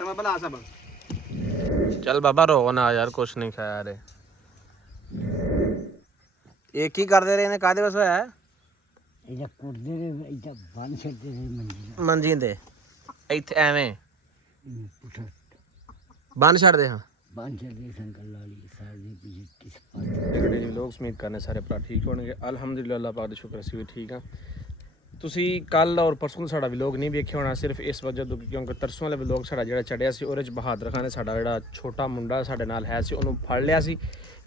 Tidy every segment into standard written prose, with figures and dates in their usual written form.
मैं बला सब चल बाबा रो ना यार, कुछ नहीं खाया रे। एक ही कर दे रहे ने कादे बस होया ਇਹਦਾ ਕੁੱਟਦੇ ਨੇ ਇਹਦਾ ਬੰਨ ਛੱਡਦੇ ਨੇ ਮੰਜੀ ਮੰਜੀ ਦੇ ਇੱਥੇ ਐਵੇਂ ਨੂੰ ਪੁੱਠਾ ਬੰਨ ਛੱਡਦੇ ਹਾਂ। ਬੰਨ ਛੱਡਦੇ ਸੰਕਲ ਵਾਲੀ ਸਾਰੇ ਪਿੱਛੇ ਕਿਸ ਪਾਸੇ ਜਿਹੜੇ ਜੀ ਲੋਕ ਉਮੀਦ ਕਰਨੇ ਸਾਰੇ ਭਰਾ ਠੀਕ ਹੋਣਗੇ। ਅਲਹਮਦੁਲਿਲਾ ਅੱਲਾਹ ਪਾਕ ਦਾ ਸ਼ੁਕਰ ਅਸੀਂ ਵੀ ਠੀਕ ਹਾਂ। ਤੁਸੀਂ ਕੱਲ ਔਰ ਪਰਸੋਂ ਸਾਡਾ ਵਲੋਗ ਨਹੀਂ ਵੇਖਿਆ ਹੋਣਾ, ਸਿਰਫ ਇਸ ਵਜ੍ਹਾ ਤੋਂ ਕਿਉਂਕਿ ਤਰਸੋਂ ਵਾਲੇ ਵਲੋਗ ਸਾਡਾ ਜਿਹੜਾ ਚੜਿਆ ਸੀ ਉਹਦੇ 'ਚ ਬਹਾਦਰ ਖਾਨ ਨੇ ਸਾਡਾ ਜਿਹੜਾ ਛੋਟਾ ਮੁੰਡਾ ਸਾਡੇ ਨਾਲ ਹੈ ਸੀ ਉਹਨੂੰ ਫੜ ਲਿਆ ਸੀ।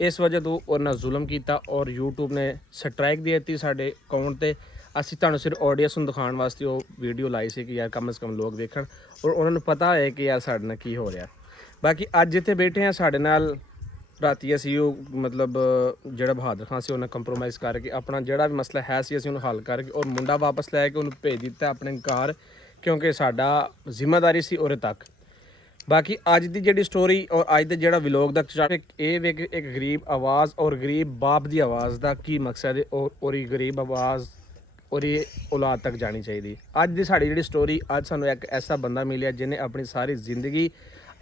ਇਸ ਵਜ੍ਹਾ ਤੋਂ ਉਹਨਾਂ ਨਾਲ ਜ਼ੁਲਮ ਕੀਤਾ ਔਰ YouTube ਨੇ ਸਟ੍ਰਾਈਕ ਦੇ ਦਿੱਤੀ ਸਾਡੇ ਅਕਾਊਂਟ ਤੇ। ਅਸੀਂ ਤੁਹਾਨੂੰ ਸਿਰਫ ਆਡੀਅנס ਨੂੰ ਦਿਖਾਉਣ ਵਾਸਤੇ ਉਹ ਵੀਡੀਓ ਲਾਈ ਸੀ ਕਿ ਯਾਰ ਕਮ ਸੇ ਕਮ ਲੋਕ ਵੇਖਣ ਔਰ ਉਹਨਾਂ ਨੂੰ ਪਤਾ ਹੈ ਕਿ ਯਾਰ ਸਾਡੇ ਨਾਲ ਕੀ ਹੋ ਰਿਹਾ। ਬਾਕੀ ਅੱਜ ਜਿੱਥੇ ਬੈਠੇ ਹਾਂ ਸਾਡੇ ਨਾਲ ਰਾਤੀ ਅਸੀਂ ਉਹ ਮਤਲਬ ਜਿਹੜਾ ਬਹਾਦਰ ਖਾਨ ਸੀ ਉਹਨੇ ਕੰਪਰੋਮਾਈਜ਼ ਕਰਕੇ ਆਪਣਾ ਜਿਹੜਾ ਵੀ ਮਸਲਾ ਹੈ ਸੀ ਅਸੀਂ ਉਹਨੂੰ ਹੱਲ ਕਰਕੇ ਔਰ ਮੁੰਡਾ ਵਾਪਸ ਲੈ ਕੇ ਉਹਨੂੰ ਭੇਜ ਦਿੱਤਾ ਆਪਣੇ ਘਰ, ਕਿਉਂਕਿ ਸਾਡਾ ਜ਼ਿੰਮੇਵਾਰੀ ਸੀ ਉਹਦੇ ਤੱਕ। ਬਾਕੀ ਅੱਜ ਦੀ ਜਿਹੜੀ ਸਟੋਰੀ ਔਰ ਅੱਜ ਦੇ ਜਿਹੜਾ ਵਲੋਗ ਦਾ ਇਹ ਵੇਖ ਇੱਕ ਗਰੀਬ ਆਵਾਜ਼ ਔਰ ਗਰੀਬ ਬਾਪ ਦੀ ਆਵਾਜ਼ ਦਾ ਕੀ ਮਕਸਦ ਹੈ ਔਰ ਉਹਦੀ ਗਰੀਬ ਆਵਾਜ਼ ਉਹਦੀ ਔਲਾਦ ਤੱਕ ਜਾਣੀ ਚਾਹੀਦੀ। ਅੱਜ ਦੀ ਸਾਡੀ ਜਿਹੜੀ ਸਟੋਰੀ, ਅੱਜ ਸਾਨੂੰ ਇੱਕ ਐਸਾ ਬੰਦਾ ਮਿਲਿਆ ਜਿਹਨੇ ਆਪਣੀ ਸਾਰੀ ਜ਼ਿੰਦਗੀ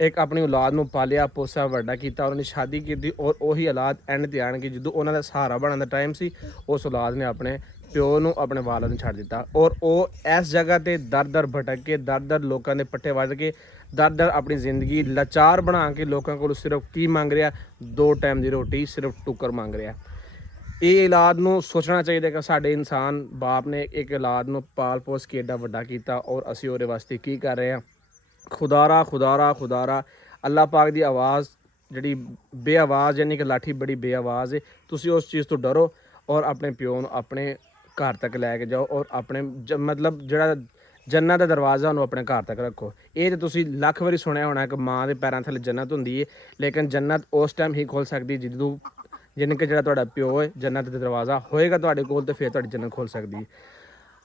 ਇੱਕ ਆਪਣੀ ਔਲਾਦ ਨੂੰ ਪਾਲਿਆ ਪੋਸਿਆ ਵੱਡਾ ਕੀਤਾ, ਉਹਨਾਂ ਨੇ ਸ਼ਾਦੀ ਕੀਤੀ ਔਰ ਉਹੀ ਔਲਾਦ ਐਂਡ ਤੇ ਆਣ ਕੇ ਜਦੋਂ ਉਹਨਾਂ ਦਾ ਸਹਾਰਾ ਬਣਨ ਦਾ ਟਾਈਮ ਸੀ ਉਸ ਔਲਾਦ ਨੇ ਆਪਣੇ ਪਿਓ ਨੂੰ ਆਪਣੇ ਵਾਲਿਦ ਨੂੰ ਛੱਡ ਦਿੱਤਾ ਔਰ ਉਹ ਇਸ ਜਗ੍ਹਾ ਤੇ ਦਰ ਭਟਕ ਕੇ ਦਰ ਲੋਕਾਂ ਦੇ ਪੱਠੇ ਵੱਢ ਕੇ ਦਰ ਆਪਣੀ ਜ਼ਿੰਦਗੀ ਲਾਚਾਰ ਬਣਾ ਕੇ ਲੋਕਾਂ ਕੋਲ ਸਿਰਫ ਕੀ ਮੰਗ ਰਿਹਾ, 2 ਟਾਈਮ ਦੀ ਰੋਟੀ, ਸਿਰਫ ਟੁੱਕਰ ਮੰਗ ਰਿਹਾ। ਇਹ ਔਲਾਦ ਨੂੰ ਸੋਚਣਾ ਚਾਹੀਦਾ ਕਿ ਸਾਡੇ ਇਨਸਾਨ ਬਾਪ ਨੇ ਇੱਕ ਔਲਾਦ ਨੂੰ ਪਾਲ ਪੋਸ ਕੇ ਏਡਾ ਵੱਡਾ ਕੀਤਾ ਔਰ ਅਸੀਂ ਉਹਦੇ ਵਾਸਤੇ ਕੀ ਕਰ ਰਹੇ ਹਾਂ। ਖੁਦਾਰਾ ਅੱਲਾਹ ਪਾਕ ਦੀ ਆਵਾਜ਼ ਜਿਹੜੀ ਬੇਆਵਾਜ਼ ਯਾਨੀ ਕਿ ਲਾਠੀ ਬੜੀ ਬੇਆਵਾਜ਼ ਹੈ। ਤੁਸੀਂ ਉਸ ਚੀਜ਼ ਤੋਂ ਡਰੋ ਔਰ ਆਪਣੇ ਪਿਓ ਨੂੰ ਆਪਣੇ ਘਰ ਤੱਕ ਲੈ ਕੇ ਜਾਓ ਔਰ ਆਪਣੇ ਮਤਲਬ ਜਿਹੜਾ ਜੰਨਤ ਦਾ ਦਰਵਾਜ਼ਾ ਉਹਨੂੰ ਆਪਣੇ ਘਰ ਤੱਕ ਰੱਖੋ। ਇਹ ਤਾਂ ਤੁਸੀਂ ਲੱਖ ਵਾਰੀ ਸੁਣਿਆ ਹੋਣਾ ਕਿ ਮਾਂ ਦੇ ਪੈਰਾਂ ਥੱਲੇ ਜੰਨਤ ਹੁੰਦੀ ਹੈ, ਲੇਕਿਨ ਜੰਨਤ ਉਸ ਟਾਈਮ ਹੀ ਖੁੱਲ੍ਹ ਸਕਦੀ ਜਦੋਂ ਯਾਨੀ ਕਿ ਜਿਹੜਾ ਤੁਹਾਡਾ ਪਿਓ ਹੈ ਜੰਨਤ ਦਾ ਦਰਵਾਜ਼ਾ ਹੋਏਗਾ ਤੁਹਾਡੇ ਕੋਲ ਤੇ ਫਿਰ ਤੁਹਾਡੀ ਜੰਨਤ ਖੁੱਲ੍ਹ ਸਕਦੀ ਹੈ।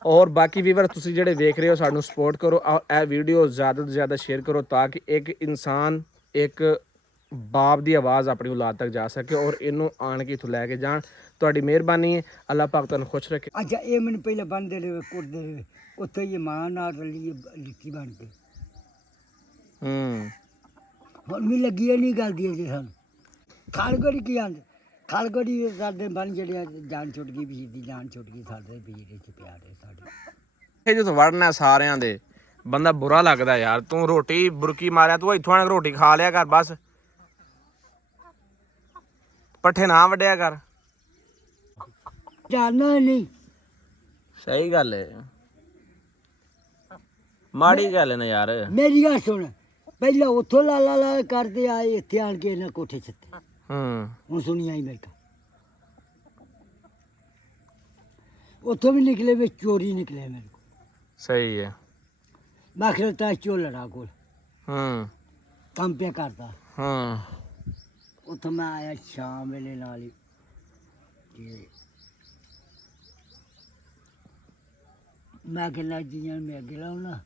ਔਰ ਬਾਕੀ ਵੀਵਰ ਤੁਸੀਂ ਜਿਹੜੇ ਵੇਖ ਰਹੇ ਹੋ ਸਾਨੂੰ ਸਪੋਰਟ ਕਰੋ, ਇਹ ਵੀਡੀਓ ਜ਼ਿਆਦਾ ਤੋਂ ਜ਼ਿਆਦਾ ਸ਼ੇਅਰ ਕਰੋ ਤਾਂ ਕਿ ਇੱਕ ਇਨਸਾਨ ਇੱਕ ਬਾਪ ਦੀ ਆਵਾਜ਼ ਆਪਣੀ ਔਲਾਦ ਤੱਕ ਜਾ ਸਕੇ ਔਰ ਇਹਨੂੰ ਆਣ ਕੇ ਇੱਥੋਂ ਲੈ ਕੇ ਜਾਣ। ਤੁਹਾਡੀ ਮਿਹਰਬਾਨੀ ਹੈ, ਅੱਲਾਹ ਪਾਕ ਤੁਹਾਨੂੰ ਖੁਸ਼ ਰੱਖੇ। ਅੱਛਾ ਇਹ ਮੈਨੂੰ ਪਹਿਲਾਂ ਬੰਨਦੇ ਰਹੇ ਕੁੱਟਦੇ ਰਹੇ, ਉੱਥੇ ਹੀ ਮਾਂ ਨਾਲ ਰਲੀ ਲਿੱਤੀ ਬਣ ਕੇ ਹੁਣ ਵੀ ਲੱਗੀ ਨਹੀਂ ਗੱਲ ਦੀ ਜੀ ਸਾਨੂੰ ਖਾਲਗੜੀ ਕੀ ਆਂਦੇ ਖਾਲਗੜੀ ਸਾਡੇ ਬਣ ਜਿਹੜੇ ਜਾਨ ਛੁੱਟ ਗਈ ਵੀਰ ਦੀ ਜਾਨ ਛੁੱਟ ਗਈ ਸਾਡੇ ਵੀਰ ਚ ਪਿਆਰੇ ਸਾਡੇ ਇਹ ਜਦੋਂ ਵੜਨਾ ਸਾਰਿਆਂ ਦੇ ਬੰਦਾ ਬੁਰਾ ਲੱਗਦਾ ਯਾਰ। ਤੂੰ ਰੋਟੀ ਬੁਰਕੀ ਮਾਰਿਆ, ਤੂੰ ਇੱਥੋਂ ਆਣ ਰੋਟੀ ਖਾ ਲਿਆ ਕਰ ਬਸ, ਪੱਠੇ ਨਾ ਵੱਢਿਆ ਕਰ। ਜਾਣਾ ਨਹੀਂ ਸਹੀ ਗੱਲ ਹੈ, ਮਾੜੀ ਗੱਲ ਹੈ ਨਾ ਯਾਰ। ਮੇਰੀ ਗੱਲ ਸੁਣ, ਪਹਿਲਾਂ ਉੱਥੋਂ ਲਾ ਕਰਦੇ ਆਏ ਇੱਥੇ ਆਣ ਕੇ ਇਹਨਾਂ ਕੋਠੇ ਛੱਤੇ ਹੁਣ ਸੁਣੀ ਆਈ ਮੇਰੇ ਕੋਲ ਉੱਥੋਂ ਵੀ ਨਿਕਲੇ ਵਿੱਚ ਚੋਰੀ ਨਿਕਲੇ ਮੇਰੇ ਕੋਲ। ਸਹੀ ਹੈ। ਮੈਂ ਆਖਿਰ ਤਾਂ ਝੋਲੜਾ ਕੋਲ ਕੰਮ ਪਿਆ ਕਰਦਾ ਉੱਥੋਂ ਮੈਂ ਆਇਆ ਸ਼ਾਮ ਵੇਲੇ ਨਾਲ ਹੀ ਤੇ ਮੈਂ ਕਿਹਾ ਜੀਆਂ ਮੈਂ ਅੱਗੇ ਲਾਉਣਾ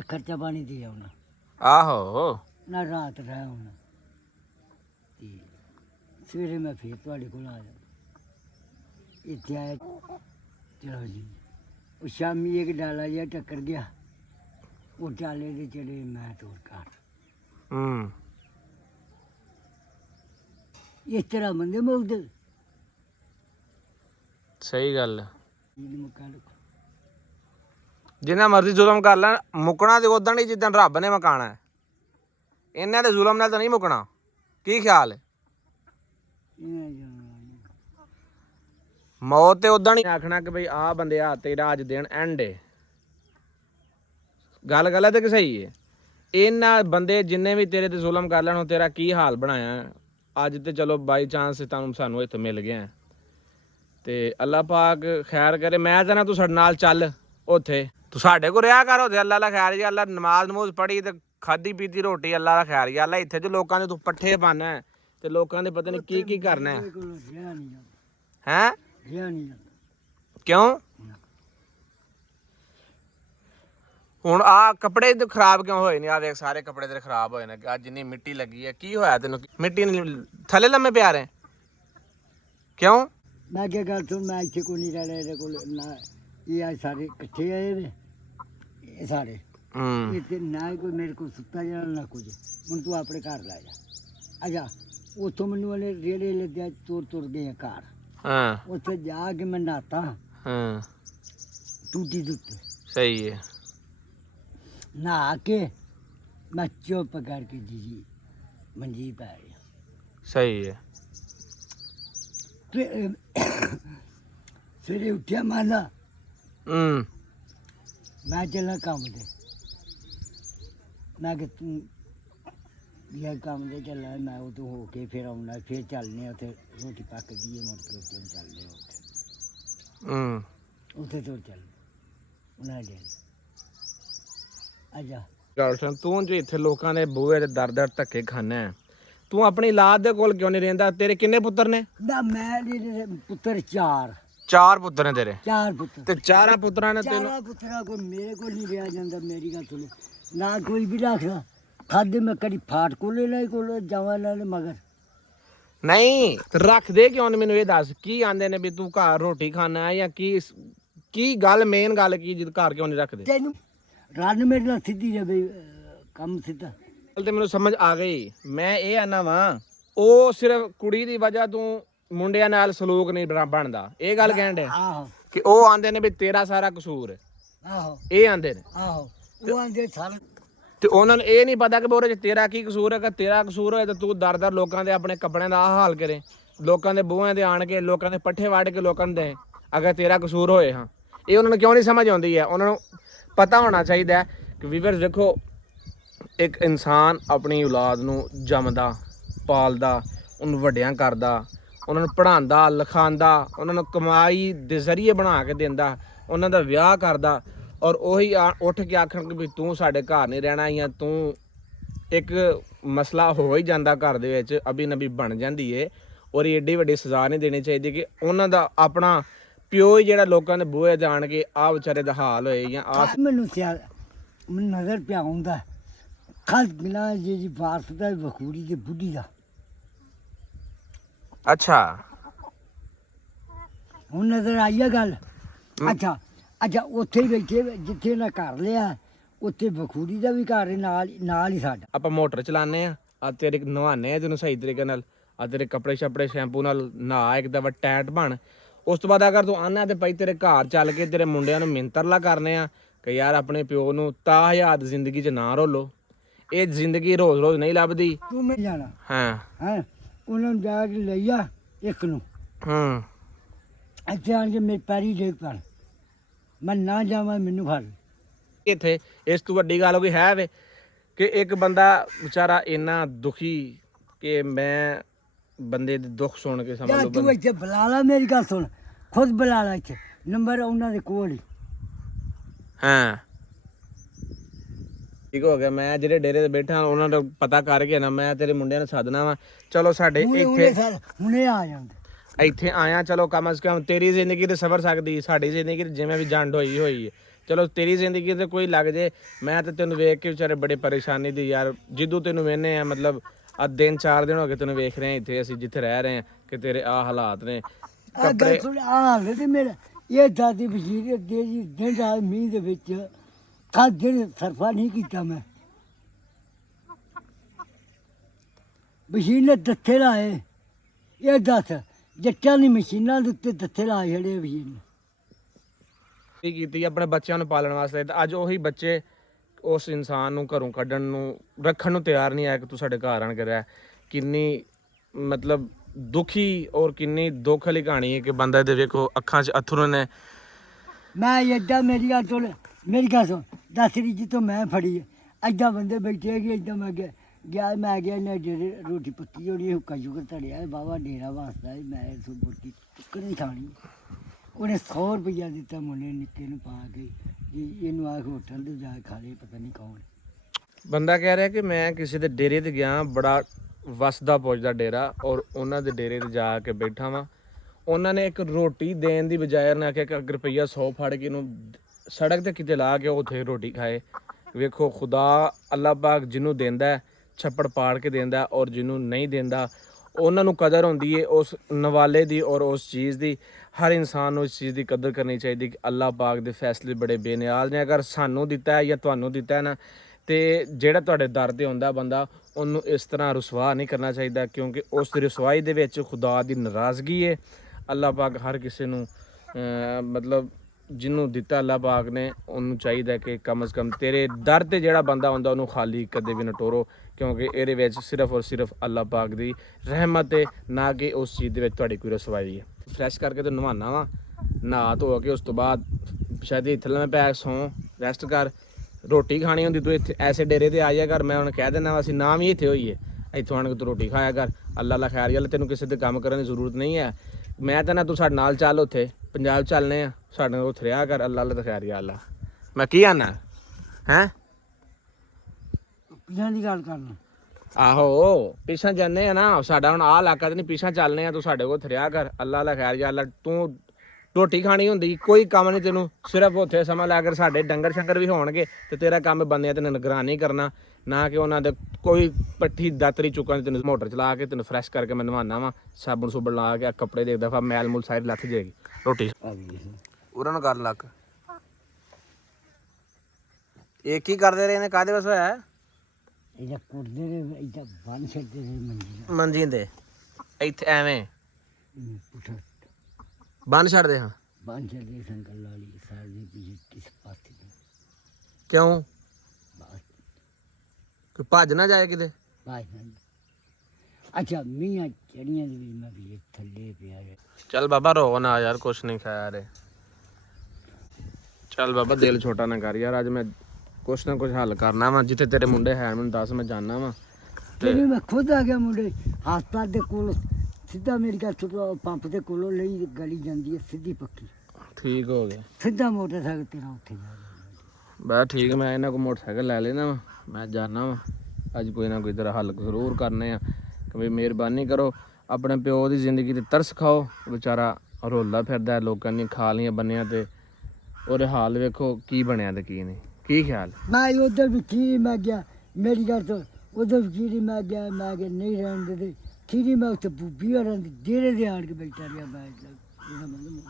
ਖਰਚਾ ਪਾਣੀ ਦੇ ਆਉਣਾ ਆਹੋ ਨਾ ਰਾਤ ਰਹਿ ਆਉਣਾ ਤੇ ਸਵੇਰੇ ਮੈਂ ਫਿਰ ਤੁਹਾਡੇ ਕੋਲ ਆ ਜਾ ਇੱਥੇ ਆਇਆ। ਚਲੋ ਜੀ ਉਹ ਸ਼ਾਮੀ ਇੱਕ ਡਾਲਾ ਜਿਹਾ ਟੱਕਰ ਗਿਆ, ਉਹ ਡਾਲੇ ਦੇ ਚੜੇ ਮੈਂ ਤੋੜ ਕਰ ਇਸ ਤਰ੍ਹਾਂ ਬੰਦੇ ਮੁੱਕਦੇ। ਸਹੀ ਗੱਲ ਹੈ। ਮੁੱਕਾ ਲੋ ਜਿੰਨਾ ਮਰਜ਼ੀ ਜ਼ੁਲਮ ਕਰ ਲੈਣ, ਮੁੱਕਣਾ ਤੇ ਉਦਾਂ ਨਹੀਂ ਜਿੱਦਾਂ ਰੱਬ ਨੇ ਮਕਾਣਾ ਹੈ। ਇਹਨਾਂ ਦੇ ਜ਼ੁਲਮ ਨਾਲ ਤਾਂ ਨਹੀਂ ਮੁੱਕਣਾ। ਕੀ ਖਿਆਲ ਹੈ? ਮੌਤ ਤੇ ਉਦਾਂ ਨਹੀਂ ਆਖਣਾ ਕਿ ਬਈ ਆਹ ਬੰਦੇ ਆ ਤੇਰਾ ਅੱਜ ਦਿਨ ਐਂਡ ਏ। ਗੱਲ ਗਲਤ ਹੈ ਕਿ ਸਹੀ ਹੈ? ਇਹਨਾਂ ਬੰਦੇ ਜਿੰਨੇ ਵੀ ਤੇਰੇ ਤੇ ਜ਼ੁਲਮ ਕਰ ਲੈਣ, ਉਹ ਤੇਰਾ ਕੀ ਹਾਲ ਬਣਾਇਆ ਅੱਜ। ਤੇ ਚਲੋ ਬਾਈ ਚਾਂਸ ਸਾਨੂੰ ਇੱਥੇ ਮਿਲ ਗਿਆ ਤੇ ਅੱਲਾਹ ਪਾਕ ਖੈਰ ਕਰੇ। ਮੈਂ ਤਾਂ ਨਾ ਤੂੰ ਸਾਡੇ ਨਾਲ ਚੱਲ ਉੱਥੇ, ਤੂੰ ਸਾਡੇ ਕੋਲ ਰਿਹਾ ਕਰ ਉੱਥੇ। ਅੱਲਾ ਦਾ ਖੈਰ ਹੀ ਅੱਲਾ, ਨਮਾਜ਼ ਨਮੂਜ਼ ਪੜ੍ਹੀ ਤੇ ਖਾਧੀ ਪੀਤੀ ਰੋਟੀ, ਅੱਲਾ ਦਾ ਖੈਰ ਹੀ ਅੱਲਾ। ਇੱਥੇ ਜੋ ਲੋਕਾਂ ਦੇ ਤੂੰ ਪੱਠੇ ਪਾਣਾ ਤੇ ਲੋਕਾਂ ਦੇ ਪਤਾ ਨਹੀਂ ਕੀ ਕਰਨਾ ਹੈ। ਕਿਉਂ ਹੁਣ ਆ ਕੱਪੜੇ ਖਰਾਬ ਕਿਉਂ ਹੋਏ ਨੇ? ਆ ਵੇਖ ਸਾਰੇ ਕੱਪੜੇ ਤੇਰੇ ਖਰਾਬ ਹੋਏ ਨੇ। ਅੱਜ ਜਿੰਨੀ ਮਿੱਟੀ ਲੱਗੀ ਹੈ, ਕੀ ਹੋਇਆ ਤੈਨੂੰ? ਮਿੱਟੀ ਥੱਲੇ ਲੰਮੇ ਪਿਆ ਰਹੇ ਕਿਉਂ? ਮੈਂ ਕਿਹਾ ਗੱਲ ਸੁਣ, ਮੈਂ ਇੱਥੇ ਕੋਈ ਨਹੀਂ ਰਹਿਣਾ ਇਹਦੇ ਕੋਲ ਨਾ। ਇਹ ਅੱਜ ਸਾਰੇ ਇਕੱਠੇ ਆਏ ਨੇ, ਇਹ ਸਾਰੇ ਇੱਥੇ ਨਾ ਹੀ ਕੋਈ ਮੇਰੇ ਕੋਲ ਸੁੱਤਾ ਜਾਣਾ ਨਾ ਕੁਝ। ਹੁਣ ਤੂੰ ਆਪਣੇ ਘਰ ਲੈ ਜਾ। ਆ ਜਾ। ਉੱਥੋਂ ਮੈਨੂੰ ਵਾਲੇ ਰੇੜੇ ਲੱਦਿਆ ਤੁਰ ਗਏ ਘਰ। ਹਾਂ ਉੱਥੇ ਜਾ ਕੇ ਮੈਂ ਨਹਾਤਾ ਹਾਂ ਟੂਟੀ ਦੇ ਉੱਤੇ। ਸਹੀ ਹੈ। ਨਹਾ ਕੇ ਮੈਂ ਚੁੱਪ ਕਰਕੇ ਜੀ ਮੰਜੀ ਪੈ ਗਿਆ। ਸਹੀ ਹੈ। ਤੇ ਸਵੇਰੇ ਉੱਠਿਆ ਮਾਨਾ ਮੈਂ ਚੱਲਾਂ ਕੰਮ ਤੇ। ਮੈਂ ਕਿ ਤੂੰ ਇਹ ਕੰਮ ਤੇ ਚੱਲਾ, ਮੈਂ ਉਦੋਂ ਹੋ ਕੇ ਫਿਰ ਆਉਣਾ, ਫਿਰ ਚੱਲਨੇ ਉੱਥੇ ਰੋਟੀ ਪੱਕਦੀ ਹੈ, ਮੁੜ ਕੇ ਉੱਥੇ ਚੱਲਦੇ ਉੱਥੇ ਤੋਂ ਚੱਲ ਉਹਨਾਂ ਦੇ ਆ ਜਾ। ਗੱਲ ਸੁਣ, ਤੂੰ ਜੋ ਇੱਥੇ ਲੋਕਾਂ ਦੇ ਬੂਹੇ ਤੇ ਦਰ ਧੱਕੇ ਖਾਨਾ ਹੈ, ਤੂੰ ਆਪਣੀ ਔਲਾਦ ਦੇ ਕੋਲ ਕਿਉਂ ਨਹੀਂ ਰਹਿੰਦਾ? ਤੇਰੇ ਕਿੰਨੇ ਪੁੱਤਰ ਨੇ? ਨਾ ਮੈਂ ਪੁੱਤਰ ਚਾਰ ਪੁੱਤਰ ਨੇ ਤੇਰੇ? ਚਾਰ ਪੁੱਤਰ। ਤੇ ਚਾਰਾਂ ਪੁੱਤਰਾਂ ਨੇ ਤੈਨੂੰ? ਚਾਰਾਂ ਪੁੱਤਰਾਂ ਕੋਲ ਮੇਰੇ ਕੋਲ ਨਹੀਂ ਰਿਹਾ ਜਾਂਦਾ। ਮੇਰੀ ਗੱਲ ਸੁਣੋ, ਨਾ ਕੋਈ ਵੀ ਰੱਖਦਾ ਖਾਦੇ ਮੈਂ ਕਦੀ ਫਾਟ ਕੋਲੇ ਨਾ ਕੋਲ ਜਾਵਾਂ ਨਾਲ ਮਗਰ ਨਹੀਂ ਰੱਖਦੇ ਕਿਉਂ ਨੀ? ਮੈਨੂੰ ਇਹ ਦੱਸ, ਕੀ ਆਂਦੇ ਨੇ ਵੀ ਤੂੰ ਘਰ ਰੋਟੀ ਖਾਣਾ ਹੈ ਜਾਂ ਕੀ ਗੱਲ, ਮੇਨ ਗੱਲ ਕੀ ਜਦ ਘਰ ਕਿਉਂ ਨਹੀਂ ਰੱਖਦੇ? ਤੈਨੂੰ ਰਨ ਮੇਰੇ ਨਾਲ ਸਿੱਧੀ ਰਵੇ ਕੰਮ ਸਿੱਧਾ। ਤੇ ਮੈਨੂੰ ਸਮਝ ਆ ਗਈ। ਮੈਂ ਇਹ ਆਨਾ ਵਾਂ, ਉਹ ਸਿਰਫ ਕੁੜੀ ਦੀ ਵਜ੍ਹਾ ਤੋਂ ਮੁੰਡਿਆਂ ਨਾਲ ਸਲੂਕ ਨਹੀਂ ਬਣਦਾ, ਇਹ ਗੱਲ ਕਹਿਣ ਦੇ ਆਹੋ ਕਿ ਉਹ ਆਂਦੇ ਨੇ ਵੀ ਤੇਰਾ ਸਾਰਾ ਕਸੂਰ ਹੈ। ਆਹੋ ਇਹ ਆਂਦੇ ਨੇ। ਆਹੋ ਉਹ ਆਂਦੇ ਸਾਰਾ। ਤੇ ਉਹਨਾਂ ਨੂੰ ਇਹ ਨਹੀਂ ਪਤਾ ਕਿ ਉਹਦੇ ਚ ਤੇਰਾ ਕੀ ਕਸੂਰ ਹੈ। ਕਿ ਤੇਰਾ ਕਸੂਰ ਹੋਏ ਤਾਂ ਤੂੰ ਦਰ ਲੋਕਾਂ ਦੇ ਆਪਣੇ ਕੱਪੜਿਆਂ ਦਾ ਆਹ ਹਾਲ ਕਰੇ, ਲੋਕਾਂ ਦੇ ਬੂਹਿਆਂ ਦੇ ਆਣ ਕੇ ਲੋਕਾਂ ਦੇ ਪੱਠੇ ਵਾੜ ਕੇ ਲੋਕਾਂ ਨੂੰ ਦੇ, ਅਗਰ ਤੇਰਾ ਕਸੂਰ ਹੋਏ। ਹਾਂ, ਇਹ ਉਹਨਾਂ ਨੂੰ ਕਿਉਂ ਨਹੀਂ ਸਮਝ ਆਉਂਦੀ ਹੈ? ਉਹਨਾਂ ਨੂੰ ਪਤਾ ਹੋਣਾ ਚਾਹੀਦਾ ਹੈ ਕਿ ਵੀਵਰਸ ਦੇਖੋ, ਇੱਕ ਇਨਸਾਨ ਆਪਣੀ ਔਲਾਦ ਨੂੰ ਜੰਮਦਾ, ਪਾਲਦਾ, ਉਹਨੂੰ ਵੱਡਿਆਂ ਕਰਦਾ, ਉਹਨਾਂ ਨੂੰ ਪੜ੍ਹਾਉਂਦਾ, ਲਿਖਾਉਂਦਾ, ਉਹਨਾਂ ਨੂੰ ਕਮਾਈ ਦੇ ਜ਼ਰੀਏ ਬਣਾ ਕੇ ਦਿੰਦਾ, ਉਹਨਾਂ ਦਾ ਵਿਆਹ ਕਰਦਾ, ਔਰ ਉਹੀ ਉੱਠ ਕੇ ਆਖਣ ਕਿ ਵੀ ਤੂੰ ਸਾਡੇ ਘਰ ਨਹੀਂ ਰਹਿਣਾ, ਜਾਂ ਤੂੰ ਇੱਕ ਮਸਲਾ ਹੋ ਹੀ ਜਾਂਦਾ ਘਰ ਦੇ ਵਿੱਚ, ਅਭੀ ਨਬੀ ਬਣ ਜਾਂਦੀ ਏ, ਔਰ ਏਡੀ ਵੱਡੀ ਸਜ਼ਾ ਨਹੀਂ ਦੇਣੀ ਚਾਹੀਦੀ ਕਿ ਉਹਨਾਂ ਦਾ ਆਪਣਾ ਪਿਓ ਹੀ ਜਿਹੜਾ ਲੋਕਾਂ ਦੇ ਬੂਹੇ ਜਾਣ ਕੇ ਆਹ ਵਿਚਾਰੇ ਦਾ ਹਾਲ ਹੋਏ। ਜਾਂ ਆ ਮੈਨੂੰ ਨਜ਼ਰ ਪਿਆ ਹੁੰਦਾ ਖਾਸ ਬਿਨਾ ਜੀ ਵਾਰਸ ਦਾ ਵਖੂੜੀ ਤੇ ਬੁੱਢੀ ਦਾ। ਅੱਛਾ, ਹੁਣ ਨਜ਼ਰ ਆਈ ਆ ਗੱਲ। ਅੱਛਾ ਉੱਥੇ ਹੀ ਬੈਠੇ ਜਿੱਥੇ ਉਹਨਾਂ ਘਰ ਲਿਆ, ਉੱਥੇ ਵਖੂੜੀ ਦਾ ਵੀ ਘਰ ਨਾਲ ਹੀ ਸਾਡਾ। ਆਪਾਂ ਮੋਟਰ ਚਲਾਉਂਦੇ ਆ ਤੇਰੇ ਨਹਾਉਂਦੇ ਆ ਤੈਨੂੰ ਸਹੀ ਤਰੀਕੇ ਨਾਲ, ਆ ਤੇਰੇ ਕੱਪੜੇ ਛੱਪੜੇ ਸ਼ੈਂਪੂ ਨਾਲ ਨਹਾ, ਇੱਕ ਦਫਾ ਟੈਟ ਬਣ। ਉਸ ਤੋਂ ਬਾਅਦ ਅਗਰ ਤੂੰ ਆਨਾ ਤੇ ਭਾਈ ਤੇਰੇ ਘਰ ਚੱਲ ਕੇ ਤੇਰੇ ਮੁੰਡਿਆਂ ਨੂੰ ਮਿੰਤਰਲਾ ਕਰਨੇ ਆ ਕਿ ਯਾਰ ਆਪਣੇ ਪਿਓ ਨੂੰ ਤਾਹਯਾਤ ਜ਼ਿੰਦਗੀ 'ਚ ਨਾ ਰੋਲੋ। ਇਹ ਜ਼ਿੰਦਗੀ ਰੋਜ਼ ਰੋਜ਼ ਨਹੀਂ ਲੱਭਦੀ। ਤੂੰ ਮੈਂ ਜਾਣਾ ਹਾਂ ਉਹਨਾਂ ਨੂੰ ਜਾ ਕੇ ਲਈਆ ਇੱਕ ਨੂੰ ਇੱਥੇ ਆਣ ਕੇ ਮੇਰੇ ਪੈਰੀ ਡੇਗ ਪੈਣ, ਮੈਂ ਨਾ ਜਾਵਾਂ ਮੈਨੂੰ ਫੜ। ਇੱਥੇ ਇਸ ਤੋਂ ਵੱਡੀ ਗੱਲ ਕੋਈ ਹੈ ਵੇ ਕਿ ਇੱਕ ਬੰਦਾ ਵਿਚਾਰਾ ਇੰਨਾ ਦੁਖੀ ਕਿ ਮੈਂ ਬੰਦੇ ਦੇ ਦੁੱਖ ਸੁਣ ਕੇ ਸਮਝ ਲਓ। ਤੂੰ ਇੱਥੇ ਬੁਲਾ ਲਾ, ਮੇਰੀ ਗੱਲ ਸੁਣ, ਖੁਦ ਬੁਲਾ ਲਾ, ਇੱਥੇ ਨੰਬਰ ਉਹਨਾਂ ਦੇ ਕੋਲ ਹੀ। ਹਾਂ ਠੀਕ ਹੋ ਗਿਆ। ਮੈਂ ਜਿਹੜੇ ਡੇਰੇ ਤੇ ਬੈਠਾ ਉਹਨਾਂ ਦਾ ਪਤਾ ਕਰਕੇ ਨਾ ਮੈਂ ਤੇਰੇ ਮੁੰਡਿਆਂ ਨੂੰ ਸੱਦਣਾ ਵਾ। ਚਲੋ ਸਾਡੇ ਇੱਥੇ ਹੁਣੇ ਆ ਜਾਂਦੇ, ਇੱਥੇ ਆਇਆ, ਚਲੋ ਕਮ ਅਜ਼ ਕਮ ਤੇਰੀ ਜ਼ਿੰਦਗੀ ਤੇ ਸਬਰ ਸਕਦੀ, ਸਾਡੀ ਜ਼ਿੰਦਗੀ ਜਿਵੇਂ ਵੀ ਜੰਡ ਹੋਈ ਹੈ। ਚਲੋ ਤੇਰੀ ਜ਼ਿੰਦਗੀ ਤੇ ਕੋਈ ਲੱਗ ਜੇ, ਮੈਂ ਤਾਂ ਤੈਨੂੰ ਵੇਖ ਕੇ ਵਿਚਾਰੇ ਬੜੇ ਪਰੇਸ਼ਾਨੀ ਦੀ ਯਾਰ, ਜਿੱਦੋਂ ਤੈਨੂੰ ਵੇਖਨੇ ਆ, ਮਤਲਬ ਆ 3-4 ਦਿਨ ਹੋ ਗਏ ਤੈਨੂੰ ਵੇਖ ਰਹੇ ਆ ਇੱਥੇ ਅਸੀਂ ਜਿੱਥੇ ਰਹਿ ਰਹੇ ਆ, ਕਿ ਤੇਰੇ ਆ ਹਾਲਾਤ ਨੇ। ਕੱਪੜੇ ਹਾਲ ਤੇ ਮੇਰਾ ਇਹ ਦਾਦੀ ਬਸ਼ੀਰ ਅੱਗੇ ਜੀ ਦਿਨ ਰਾਤ ਮੀਂਹ ਦੇ ਵਿੱਚ ਕੱਲ ਦਿਨ ਸਰਫਾ ਨਹੀਂ ਕੀਤਾ ਮੈਂ। ਬਸ਼ੀਰ ਨੇ ਦੱਥੇ ਲਾਏ, ਇਹ ਦੱਸ ਜੱਟਾਂ ਦੀ ਮਸ਼ੀਨਾਂ ਦੇ ਉੱਤੇ ਦੱਥੇ ਲਾਏ ਜਿਹੜੇ ਬਸ਼ੀਰ ਨੇ ਕੀ ਕੀਤੀ ਆਪਣੇ ਬੱਚਿਆਂ ਨੂੰ ਪਾਲਣ ਵਾਸਤੇ। ਤੇ ਅੱਜ ਉਹੀ ਬੱਚੇ ਉਸ ਇਨਸਾਨ ਨੂੰ ਘਰੋਂ ਕੱਢਣ ਨੂੰ, ਰੱਖਣ ਨੂੰ ਤਿਆਰ ਨਹੀਂ ਆਇਆ ਕਿ ਤੂੰ ਸਾਡੇ ਘਰ ਆਣ ਕੇ ਰਹਿ। ਕਿੰਨੀ ਮਤਲਬ ਦੁਖੀ ਔਰ ਕਿੰਨੀ ਦੁੱਖ ਵਾਲੀ ਕਹਾਣੀ ਹੈ ਕਿ ਬੰਦਾ ਦੇ ਵੇਖੋ ਅੱਖਾਂ 'ਚ ਅਥਰੂ ਨੇ। ਮੈਂ ਏਦਾਂ ਮੇਰੀ ਗੱਲ ਸੁਣ ਦੱਸ ਰਹੀ ਜੀ ਤੋਂ ਮੈਂ ਫੜੀ ਏਦਾਂ ਬੰਦੇ ਬੈਠੇ ਹੈਗੇ, ਏਦਾਂ ਮੈਂ ਗਿਆ ਨਾ ਡੇਰੇ ਰੋਟੀ ਪੱਕੀ ਹੋਣੀ, ਹੁੱਕਾ ਸ਼ੁਕਰ ਧੜਿਆ ਬਾਬਾ ਡੇਰਾ ਵਾਸਤਾ ਮੈਂ ਰੋਟੀ ਟੁੱਕਰ ਨਹੀਂ ਖਾਣੀ। ਉਹਨੇ 100 ਰੁਪਈਆ ਦਿੱਤਾ ਮੁੰਡੇ ਨਿੱਕੇ ਨੂੰ ਪਾ ਕੇ ਜੀ ਇਹਨੂੰ ਆ ਹੋਟਲ ਤੇ ਜਾ ਕੇ ਖਾ ਲਏ, ਪਤਾ ਨਹੀਂ ਕੌਣ। ਬੰਦਾ ਕਹਿ ਰਿਹਾ ਕਿ ਮੈਂ ਕਿਸੇ ਦੇ ਡੇਰੇ ਤੇ ਗਿਆ, ਬੜਾ ਵਸਦਾ ਪੁੱਜਦਾ ਡੇਰਾ, ਔਰ ਉਹਨਾਂ ਦੇ ਡੇਰੇ ਤੇ ਜਾ ਕੇ ਬੈਠਾ ਵਾਂ। ਉਹਨਾਂ ਨੇ ਇੱਕ ਰੋਟੀ ਦੇਣ ਦੀ ਬਜਾਏ ਉਹਨਾਂ ਆਖਿਆ ਕਿ ਰੁਪਈਆ 100 ਫੜ ਕੇ ਇਹਨੂੰ ਸੜਕ ਤੇ ਕਿਤੇ ਲਾ ਕੇ ਉੱਥੇ ਰੋਟੀ ਖਾਏ। ਵੇਖੋ ਖੁਦਾ ਅੱਲਾਹ ਪਾਕ ਜਿਹਨੂੰ ਦਿੰਦਾ ਛੱਪੜ ਪਾੜ ਕੇ ਦਿੰਦਾ, ਔਰ ਜਿਹਨੂੰ ਨਹੀਂ ਦਿੰਦਾ ਉਹਨਾਂ ਨੂੰ ਕਦਰ ਹੁੰਦੀ ਹੈ ਉਸ ਨਵਾਲੇ ਦੀ ਔਰ ਉਸ ਚੀਜ਼ ਦੀ। ਹਰ ਇਨਸਾਨ ਨੂੰ ਇਸ ਚੀਜ਼ ਦੀ ਕਦਰ ਕਰਨੀ ਚਾਹੀਦੀ ਕਿ ਅੱਲਾਹ ਪਾਕ ਦੇ ਫੈਸਲੇ ਬੜੇ ਬੇਨਿਆਜ਼ ਨੇ। ਅਗਰ ਸਾਨੂੰ ਦਿੱਤਾ ਹੈ ਜਾਂ ਤੁਹਾਨੂੰ ਦਿੱਤਾ ਹੈ ਨਾ, ਤੇ ਜਿਹੜਾ ਤੁਹਾਡੇ ਦਰ ਤੇ ਹੁੰਦਾ ਬੰਦਾ, ਉਹਨੂੰ ਇਸ ਤਰ੍ਹਾਂ ਰੁਸਵਾ ਨਹੀਂ ਕਰਨਾ ਚਾਹੀਦਾ, ਕਿਉਂਕਿ ਉਸ ਦੀ ਰਸਵਾਈ ਦੇ ਵਿੱਚ ਖੁਦਾ ਦੀ ਨਾਰਾਜ਼ਗੀ ਹੈ। ਅੱਲਾਹ ਪਾਕ ਹਰ ਕਿਸੇ ਨੂੰ ਮਤਲਬ ਜਿਹਨੂੰ ਦਿੱਤਾ ਅੱਲਾਹ ਪਾਕ ਨੇ, ਉਹਨੂੰ ਚਾਹੀਦਾ ਕਿ ਕਮ ਸੇ ਕਮ ਤੇਰੇ ਦਰ ਤੇ ਜਿਹੜਾ ਬੰਦਾ ਹੁੰਦਾ ਉਹਨੂੰ ਖਾਲੀ ਕਦੇ ਵੀ ਨਾ ਟੋਰੋ, ਕਿਉਂਕਿ ਇਹਦੇ ਵਿੱਚ ਸਿਰਫ ਔਰ ਸਿਰਫ ਅੱਲਾਹ ਪਾਕ ਦੀ ਰਹਿਮਤ ਹੈ, ਨਾ ਕਿ ਉਸ ਚੀਜ਼ ਦੇ ਵਿੱਚ ਤੁਹਾਡੀ ਕੋਈ ਰਸਵਾਈ ਹੈ। ਫਰੈਸ਼ ਕਰਕੇ ਤੇ ਨਹਾਉਣਾ ਵਾ, ਨਹਾ ਧੋ ਕੇ ਉਸ ਤੋਂ ਬਾਅਦ ਸ਼ਾਇਦ ਇੱਥੇ ਮੈਂ ਪੈ ਸੌਂ ਰੈਸਟ ਕਰ। ਰੋਟੀ ਖਾਣੀ ਹੁੰਦੀ ਤੂੰ ਇੱਥੇ ਐਸੇ ਡੇਰੇ ਤੇ ਆ ਜਾਇਆ ਕਰ, ਮੈਂ ਹੁਣ ਕਹਿ ਦਿੰਦਾ ਅਸੀਂ ਨਾ ਵੀ ਇੱਥੇ ਹੋਈਏ, ਇੱਥੋਂ ਆਣ ਕੇ ਤੂੰ ਰੋਟੀ ਖਾਇਆ ਕਰ। ਅੱਲਾ ਖੈਰ ਯਾਰ, ਤੈਨੂੰ ਕਿਸੇ ਦੇ ਕੰਮ ਕਰਨ ਦੀ ਜ਼ਰੂਰਤ ਨਹੀਂ ਹੈ। ਮੈਂ ਤਾਂ ਨਾ, ਤੂੰ ਸਾਡੇ ਨਾਲ ਚੱਲ, ਉੱਥੇ ਪੰਜਾਬ ਚੱਲਨੇ ਆ, ਸਾਡੇ ਨਾਲ ਉੱਥੇ ਰਿਹਾ ਕਰ। ਅੱਲਾ ਖੈਰ ਯਾ ਅੱਲਾ। ਮੈਂ ਕੀ ਆਨਾ ਹੈਂ ਪਿਛਾਂ ਦੀ ਗੱਲ ਕਰਨਾ। ਆਹੋ ਪਿੱਛਾ ਜਾਂਦੇ ਆ ਨਾ, ਸਾਡਾ ਹੁਣ ਆਹ ਇਲਾਕਾ ਤੇ ਨਹੀਂ, ਪਿੱਛਾ ਚੱਲਨੇ ਆ, ਤੂੰ ਸਾਡੇ ਕੋਲ ਉੱਥੇ ਰਿਹਾ ਕਰ। ਅੱਲਾ ਖੈਰ ਯਾ ਅੱਲਾ। ਤੂੰ ਰੋਟੀ ਖਾਣੀ ਹੁੰਦੀ, ਕੋਈ ਕੰਮ ਨਹੀਂ ਤੈਨੂੰ, ਸਿਰਫ ਉੱਥੇ ਸਮਾਂ ਲਾ ਕੇ ਸਾਡੇ ਡੰਗਰ ਸ਼ੰਗਰ ਵੀ ਹੋਣਗੇ ਤੇ ਤੇਰਾ ਕੰਮ ਬੰਦਿਆਂ ਤੇ ਨਿਗਰਾਨੀ ਕਰਨਾ, ਨਾ ਕਿ ਉਹਨਾਂ ਦੇ ਕੋਈ ਪੱਠੀ ਦਾਤਰੀ ਚੁੱਕਣ। ਤੈਨੂੰ ਮੋਟਰ ਚਲਾ ਕੇ ਤੈਨੂੰ ਫਰੈਸ਼ ਕਰਕੇ ਮੈਂ ਨਵਾਉਣਾ ਵਾ, ਸਾਬਣ ਸੁਬਣ ਲਾ ਕੇ ਕੱਪੜੇ ਦੇ ਦਫਾ ਮੈਲ ਮੂਲ ਸਾਰੀ ਲੱਥ ਜਾਏਗੀ। ਰੋਟੀ ਉਹਨਾਂ ਨੂੰ ਕਰ ਲੱਕ। ਇਹ ਕੀ ਕਰਦੇ ਰਹੇ ਨੇ, ਕਾਹਦੇ ਵਾਸਤੇ ਹੋਇਆ? ਇਹਦਾ ਕੁੱਟਦੇ ਰਹੇ, ਇਹਦਾ ਬੰਨ ਛੱਡਦੇ ਰਹੇ ਮੰਜੀ ਦੇ ਇੱਥੇ ਐਵੇਂ ਪੁੱਠਾ ਬੰਨ ਛੱਡਦੇ ਹਾਂ। ਬੰਨ ਛੱਡਦੇ ਸੰਕਲ ਵਾਲੀ ਸਾਰੇ ਪਿੱਛੇ ਕਿਸ ਪਾਸੇ ਕਿਉਂ? ਬਸ ਕੋਈ ਭੱਜ ਨਾ ਜਾਏ ਕਿਤੇ। ਅੱਛਾ ਮੀਆਂ ਚੜੀਆਂ ਦੇ ਵਿੱਚ ਮੈਂ ਵੀ ਥੱਲੇ ਪਿਆ। ਚੱਲ ਬਾਬਾ ਰੋ ਨਾ ਯਾਰ, ਕੁਛ ਨਹੀਂ ਖਾਇਆ ਰੇ। ਚੱਲ ਬਾਬਾ ਦਿਲ ਛੋਟਾ ਨਾ ਕਰ ਯਾਰ, ਅੱਜ ਮੈਂ ਕੁਛ ਨਾ ਕੁਛ ਹੱਲ ਕਰਨਾ ਵਾ। ਜਿੱਥੇ ਤੇਰੇ ਮੁੰਡੇ ਹੈ ਮੈਨੂੰ ਦੱਸ, ਮੈਂ ਜਾਣਾ ਵਾ। ਤੇਰੇ ਮੈਂ ਖੁਦ ਆ ਗਿਆ ਮੁੰਡੇ ਹਸਪਤਾਲ ਦੇ ਕੋਲ, ਸਿੱਧਾ ਮੇਰੀ ਗੱਲ ਸੁਣੋ, ਪੰਪ ਦੇ ਕੋਲੋਂ ਲਈ ਗਲੀ ਜਾਂਦੀ ਹੈ ਸਿੱਧੀ ਪੱਕੀ। ਠੀਕ ਹੋ ਗਿਆ, ਸਿੱਧਾ ਮੋਟਰਸਾਈਕਲ ਤੇਰਾ ਉੱਥੇ ਜਾ ਬਸ ਠੀਕ। ਮੈਂ ਇਹਨਾਂ ਕੋਲ ਮੋਟਰਸਾਈਕਲ ਲੈ ਲੈਣਾ ਵਾ, ਮੈਂ ਜਾਣਾ ਵਾ। ਅੱਜ ਕੋਈ ਨਾ ਕੋਈ ਤੇਰਾ ਹੱਲ ਜ਼ਰੂਰ ਕਰਨੇ ਆ ਕਿ ਵੀ ਮਿਹਰਬਾਨੀ ਕਰੋ, ਆਪਣੇ ਪਿਓ ਦੀ ਜ਼ਿੰਦਗੀ ਤੇ ਤਰਸ ਖਾਓ। ਵਿਚਾਰਾ ਰੋਲਾ ਫਿਰਦਾ, ਲੋਕਾਂ ਦੀਆਂ ਖਾ ਲੀਆਂ ਬੰਨਿਆਂ ਤੇ ਉਹਦੇ ਹਾਲ ਵੇਖੋ ਕੀ ਬਣਿਆ ਤੇ ਕੀ ਨਹੀਂ। ਕੀ ਖਿਆਲ? ਮੈਂ ਉਧਰ ਵੀ ਖੀਰੀ ਮੈਂ ਗਿਆ, ਮੇਰੀ ਗੱਲ ਤੋਂ ਉਧਰ ਵੀ ਖੀਰੀ ਮੈਂ ਗਿਆ, ਮੈਂ ਕਿ ਨਹੀਂ ਰਹਿਣ ਦੇ ਖੀਰੀ। ਮੈਂ ਉੱਥੇ ਬੂਬੀ ਹੋਰਾਂ ਦੀ ਡੇਰੇ ਦੇ ਆਣ ਕੇ ਬੈਠਾ ਰਿਹਾ। ਮੈਂ ਇਹਦਾ ਮਤਲਬ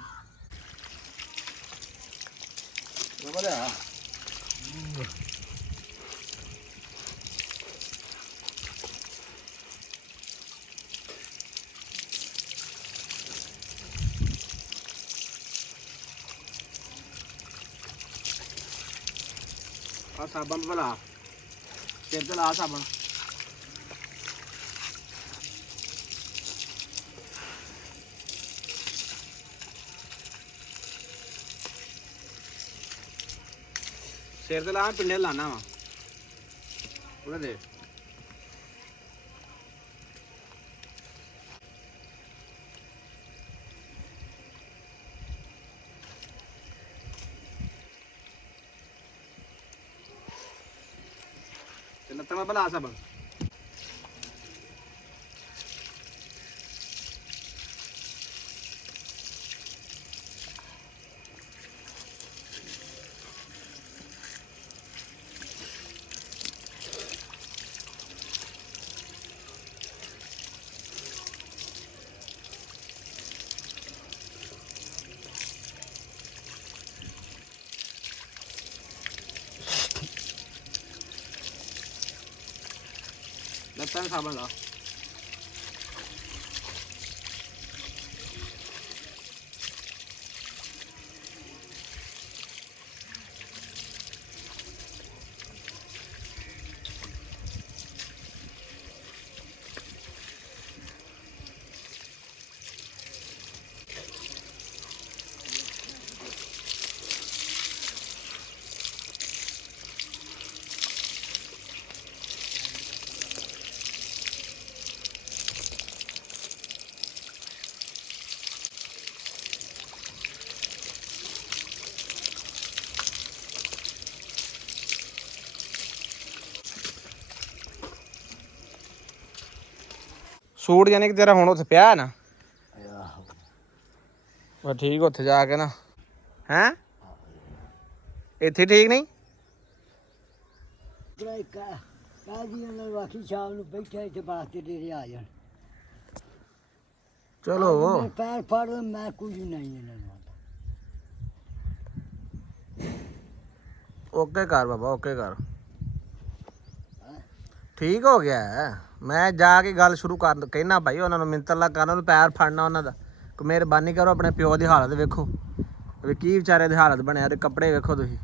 ਆ ਸਾਬਣ ਭਲਾ ਸਿਰ ਤੇ ਲਾ ਸਾਬਣ। ਸਿਰ ਤੇ ਲਾ, ਪਿੰਡੇ ਲਾਣਾ ਵਾ ਉਹਦੇ ਦੇ। ਤੇ ਲੱਤਾਂ ਮੈਂ ਭਲਾ ਸਾਬਣ। ਲੱਤਾਂ ਨੂੰ ਸਾਬਣ ਲਾ। ਸੂਟ ਯਾਨੀ ਕਿ ਤੇਰਾ ਹੁਣ ਉੱਥੇ ਪਿਆ ਹੈ ਨਾ? ਬਸ ਠੀਕ, ਉੱਥੇ ਜਾ ਕੇ ਨਾ ਹੈਂ ਇੱਥੇ ਠੀਕ ਨਹੀਂ। ਕਾਜੀ ਨਾਲ ਵਾਖੀ ਸ਼ਾਮ ਨੂੰ ਬੈਠਾ ਇੱਥੇ ਬਾਸ ਤੇ ਡੇਰੇ ਆ ਜਾਣ। ਚਲੋ ਮੇਰੇ ਪੈਰ ਫੜੋ ਮੈਂ ਕੁਝ ਨਹੀਂ ਇਹਨਾਂ ਨੂੰ ਆਂਦਾ। ਓਕੇ ਕਰ ਬਾਬਾ ਓਕੇ ਕਰ ਠੀਕ ਹੋ ਗਿਆ ਹੈ। ਮੈਂ ਜਾ ਕੇ ਗੱਲ ਸ਼ੁਰੂ ਕਰ ਕਹਿਣਾ ਭਾਈ ਉਹਨਾਂ ਨੂੰ ਮਿੰਤਲਾ ਕਰਨਾ ਉਹਨੂੰ ਪੈਰ ਫੜਨਾ ਉਹਨਾਂ ਦਾ ਮਿਹਰਬਾਨੀ ਕਰੋ ਆਪਣੇ ਪਿਓ ਦੀ ਹਾਲਤ ਵੇਖੋ ਵੀ ਕੀ ਵਿਚਾਰੇ ਦੀ ਹਾਲਤ ਬਣਿਆ ਤੇ ਕੱਪੜੇ ਵੇਖੋ ਤੁਸੀਂ